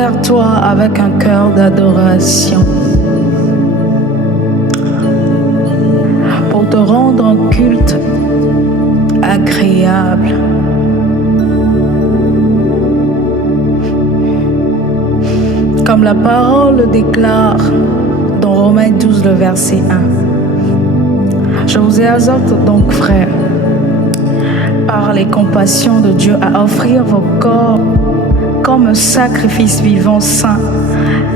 vers toi avec un cœur d'adoration pour te rendre un culte agréable. Comme la parole le déclare dans Romains 12, le verset 1. Je vous exhorte donc, frères, par les compassions de Dieu, à offrir vos corps comme un sacrifice vivant, saint,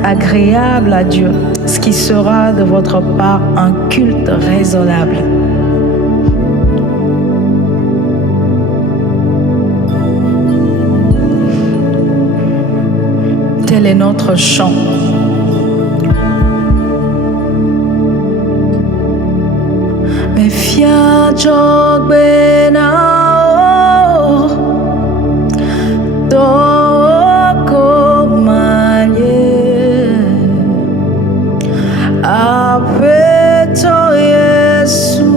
agréable à Dieu, ce qui sera de votre part un culte raisonnable. Tel est notre chant. Me fiaggio bene toko manye apeto Yesu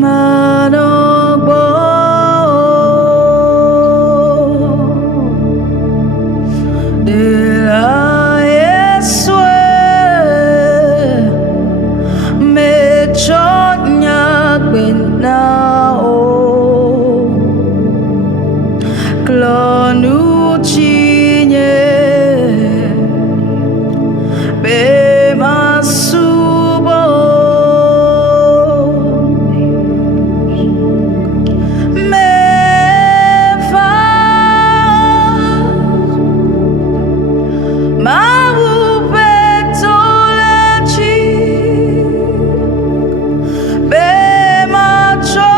manogbo de la Yesu me chonya benao klonu chinye be masubo me fa mabu petolachi be macho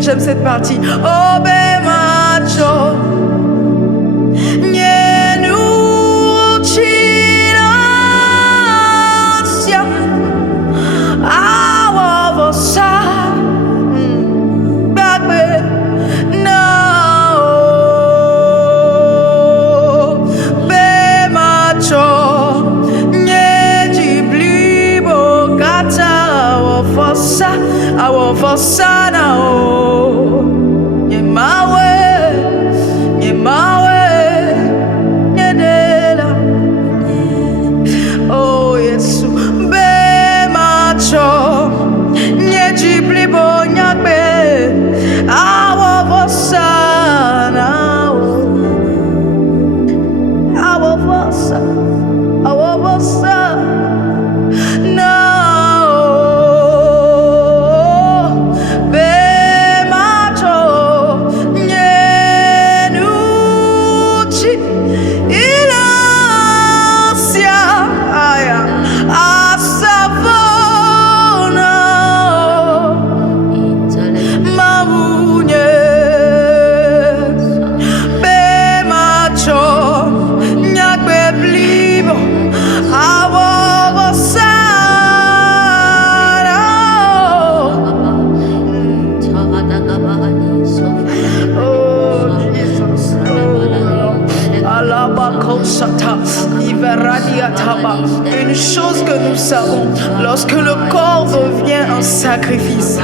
J'aime cette partie. Oh, ben macho. Our sana o Nyemawe Nyemawe Nyedela Oh Yesu Be macho Nyejiblibo nyakbe Awo sana Awo vosa Une chose que nous savons, lorsque le corps devient un sacrifice,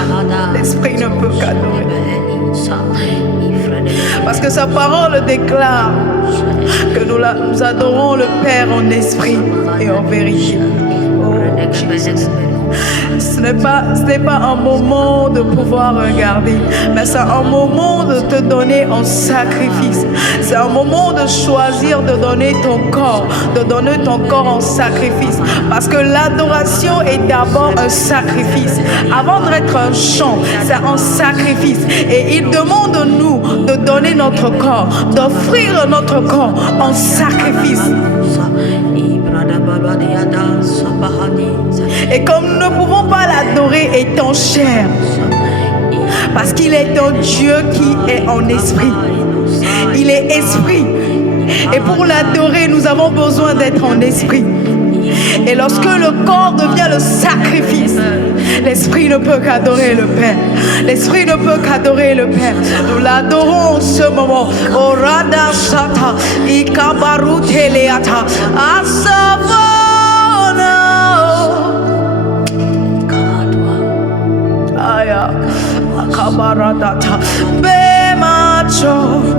l'esprit ne peut qu'adorer. Parce que sa parole déclare que nous adorons le Père en esprit et en vérité. Oh, Jesus. Ce n'est pas un moment de pouvoir regarder, mais c'est un moment de te donner en sacrifice. C'est un moment de choisir de donner ton corps en sacrifice. Parce que l'adoration est d'abord un sacrifice. Avant d'être un chant, c'est un sacrifice. Et il demande de nous de donner notre corps, d'offrir notre corps en sacrifice. Et comme nous ne pouvons pas l'adorer étant chair, parce qu'il est un Dieu qui est en esprit. Il est esprit. Et pour l'adorer, nous avons besoin d'être en esprit. Et lorsque le corps devient le sacrifice, l'esprit ne peut qu'adorer le Père. L'esprit ne peut qu'adorer le Père. Nous l'adorons en ce moment. Orada Sata, Ikabaru Teleata, Asavona, Aya, Akabaradata, Bemacho.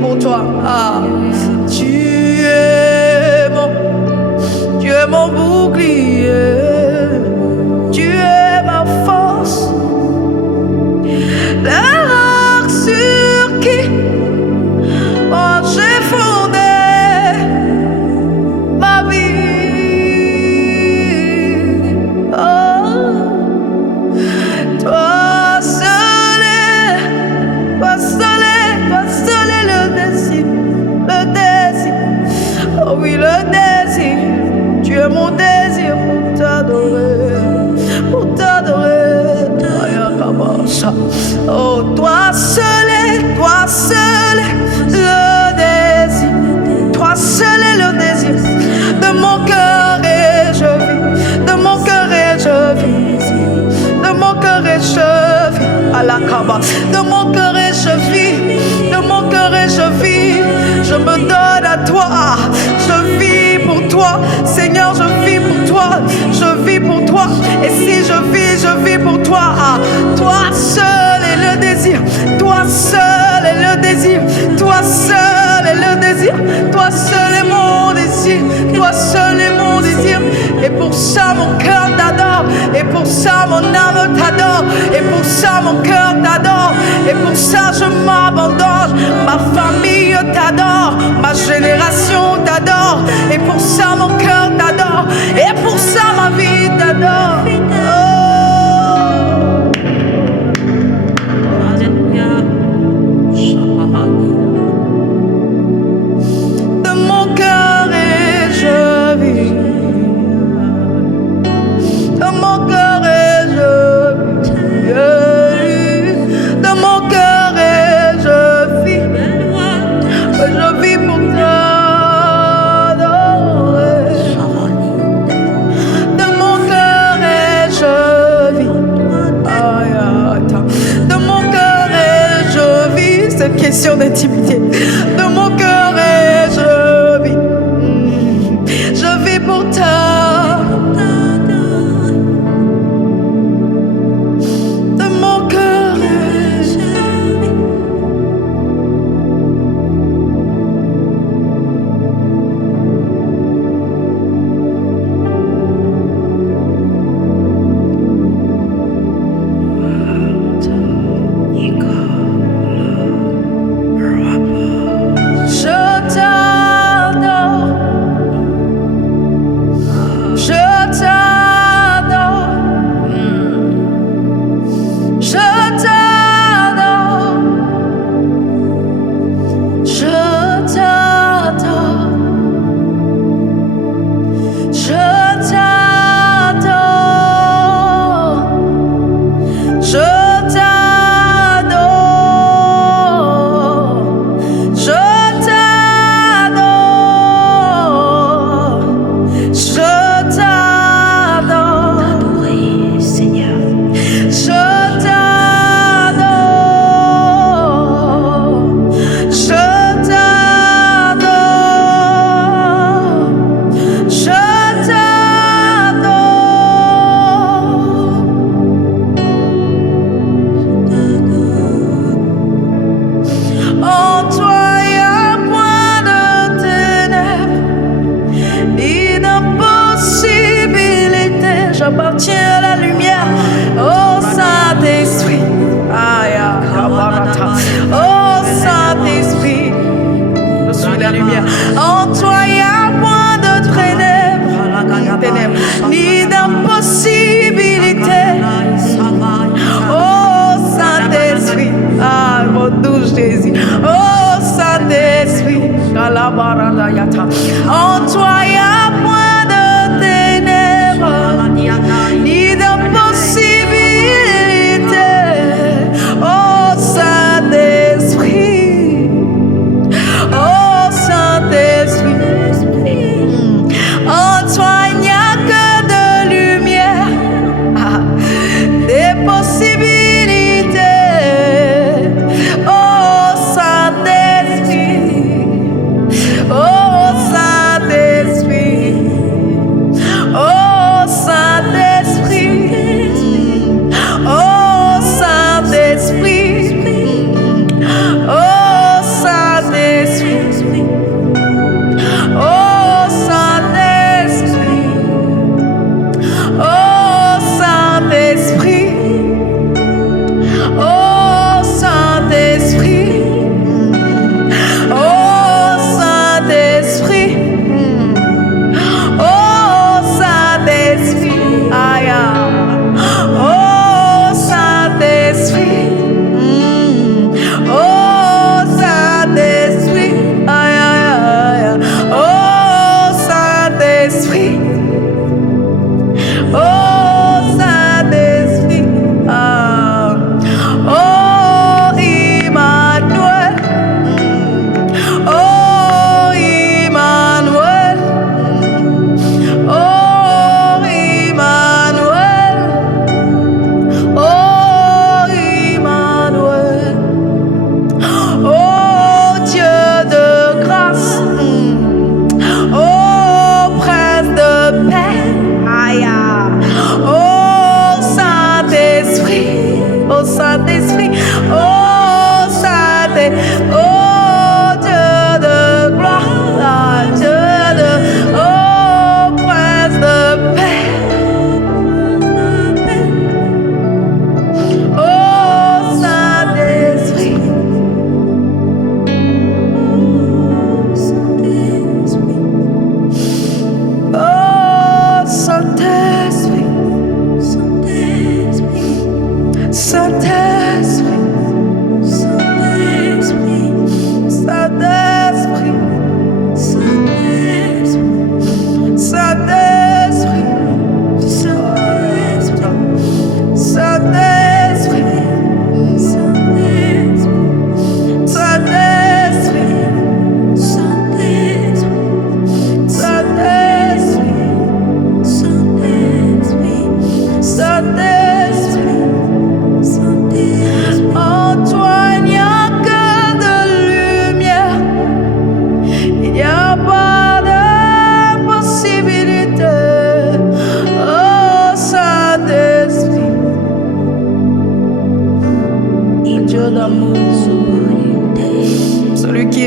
pour toi. Ah, tu es mon bouclier, tu es ma force, la roche sur qui moi j'ai fondé ma vie. Oh, toi seul est le désir, oh oui le désir, tu es mon désir pour t'adorer, oh toi seul est le désir, toi seul est le désir de mon cœur et je vis, de mon cœur et je vis, de mon cœur et je vis, à la Kaba, de mon cœur et je vis, de mon cœur et je vis, je me donne à toi, je vis pour toi, Seigneur, je vis pour toi, je vis pour toi, et si je vis pour toi, toi seul est le désir, toi seul est le désir, toi seul est le désir, toi seul est mon désir, toi seul est mon désir, et pour ça mon cœur t'adore, et pour ça mon âme t'adore, et pour ça mon cœur t'adore, et pour ça je m'abandonne, ma famille t'adore, ma génération t'adore, et pour ça mon cœur t'adore, et pour ça ma vie t'adore. De mon cœur et je vis, de mon cœur et je vis, de mon cœur et je vis pour t'adorer. De mon cœur et je vis, de mon cœur et je vis, cette question d'intimité. De mon cœur et je vis pour t'adorer. De mon cœur et je vis. J'appartiens à la lumière, oh Saint-Esprit, oh Saint-Esprit, je suis la lumière. En toi il n'y a point de ténèbres, ni d'impossibilité. Oh Saint-Esprit, mon doux Jésus, oh Saint-Esprit, en toi il n'y a point de ténèbres, ni d'impossibilité. Oh Saint-Esprit, oh Saint-Esprit, en toi il n'y a que de lumière, des possibilités. Oh Saint-Esprit, oh Saint-Esprit.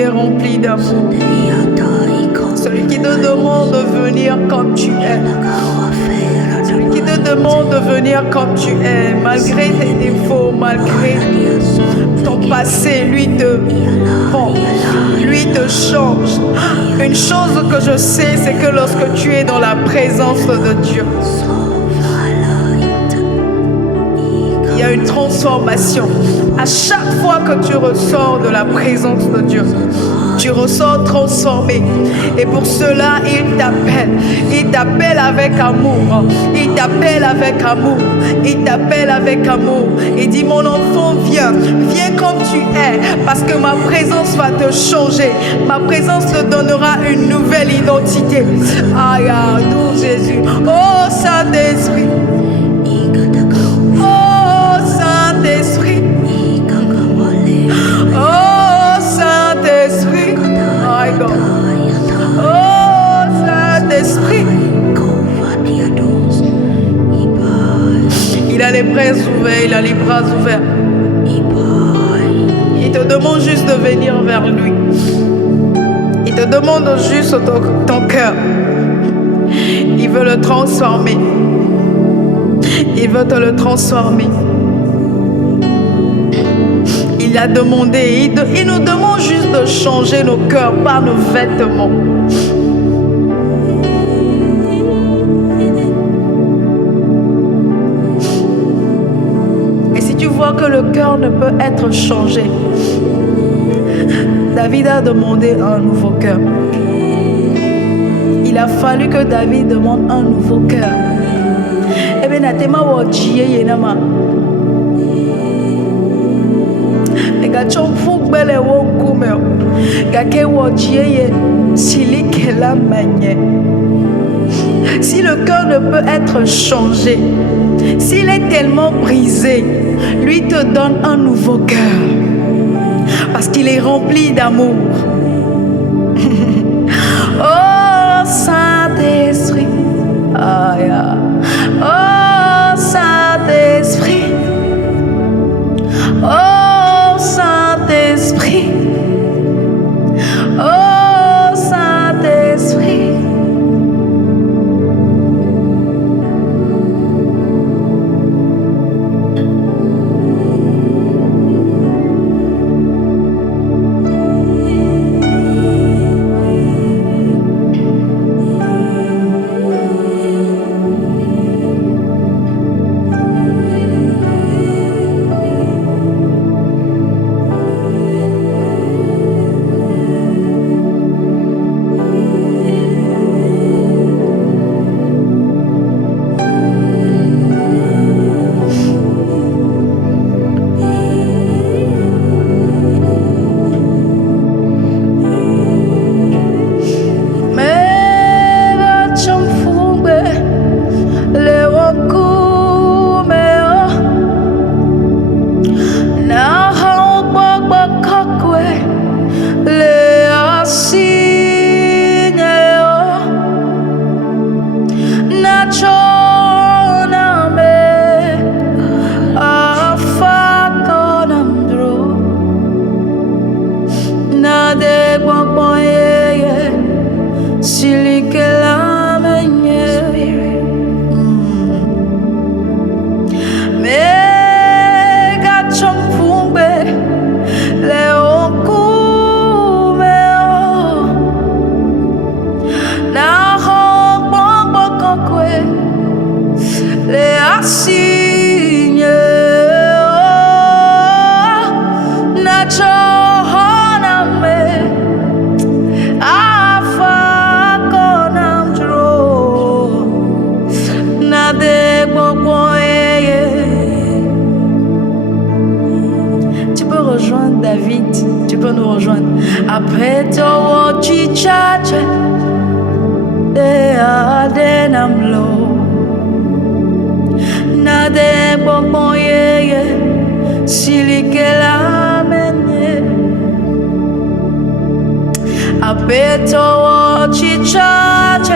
est rempli d'amour. Celui qui te demande de venir comme tu es. Celui qui te demande de venir comme tu es, malgré tes défauts, malgré ton passé, lui te prend, lui te change. Une chose que je sais, c'est que lorsque tu es dans la présence de Dieu, il y a une transformation. À chaque fois que tu ressors de la présence de Dieu, tu ressors transformé. Et pour cela, il t'appelle. Il t'appelle avec amour. Il t'appelle avec amour. Il t'appelle avec amour. Il dit, mon enfant, viens. Viens comme tu es. Parce que ma présence va te changer. Ma présence te donnera une nouvelle identité. Aïe, nous Jésus. Oh, Saint-Esprit. Oh, Saint-Esprit. Oh, Saint-Esprit. My God. Oh, Saint-Esprit. Il a les bras ouverts, il a les bras ouverts. Il te demande juste de venir vers lui. Il te demande juste ton cœur. Il veut le transformer. Il veut te le transformer. Il a demandé, il nous demande juste de changer nos cœurs par nos vêtements. Et si tu vois que le cœur ne peut être changé, David a demandé un nouveau cœur. Il a fallu que David demande un nouveau cœur. Eh bien, Natema Wodjiye Yenama. Si le cœur ne peut être changé, s'il est tellement brisé, lui te donne un nouveau cœur parce qu'il est rempli d'amour. Oh Saint-Esprit, oh Saint-Esprit, oh Saint-Esprit, oh Saint-Esprit. Tu peux rejoindre David, tu peux nous rejoindre. Après toi, tu tchatches, et adenamlo, nade bon yeye, silikela menye. Après toi, tu tchatches,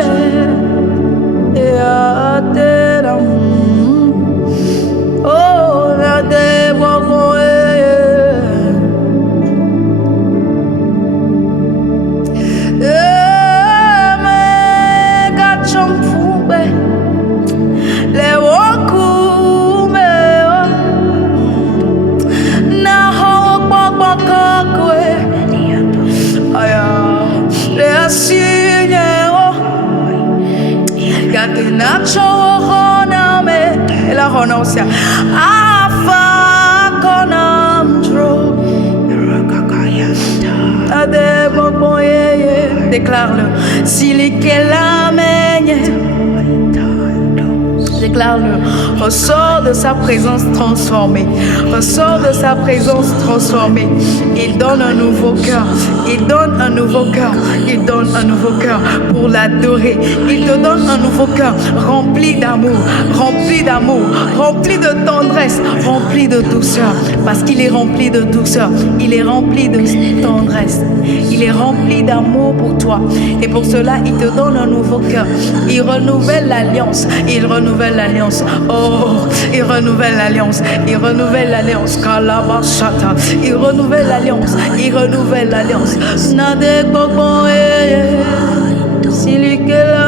et adenam, oh nade bon yeye. konosia. Alpha konamtro. Déclare-le. S'il est qu'elle amène. Déclare-le. Ressort de sa présence transformée. Ressort de sa présence transformée. Il donne un nouveau cœur. Il donne un nouveau cœur. Il donne un nouveau cœur pour l'adorer. Il te donne un nouveau cœur rempli d'amour. Rempli d'amour. Rempli de tendresse. Rempli de douceur. Parce qu'il est rempli de douceur. Il est rempli de tendresse. Il est rempli d'amour pour toi. Et pour cela, il te donne un nouveau cœur. Il renouvelle l'alliance. Il renouvelle l'alliance. Oh, il renouvelle l'alliance. Il renouvelle l'alliance. Kalabashata. Il renouvelle l'alliance. Il renouvelle l'alliance. Nade Bobo, Silikela.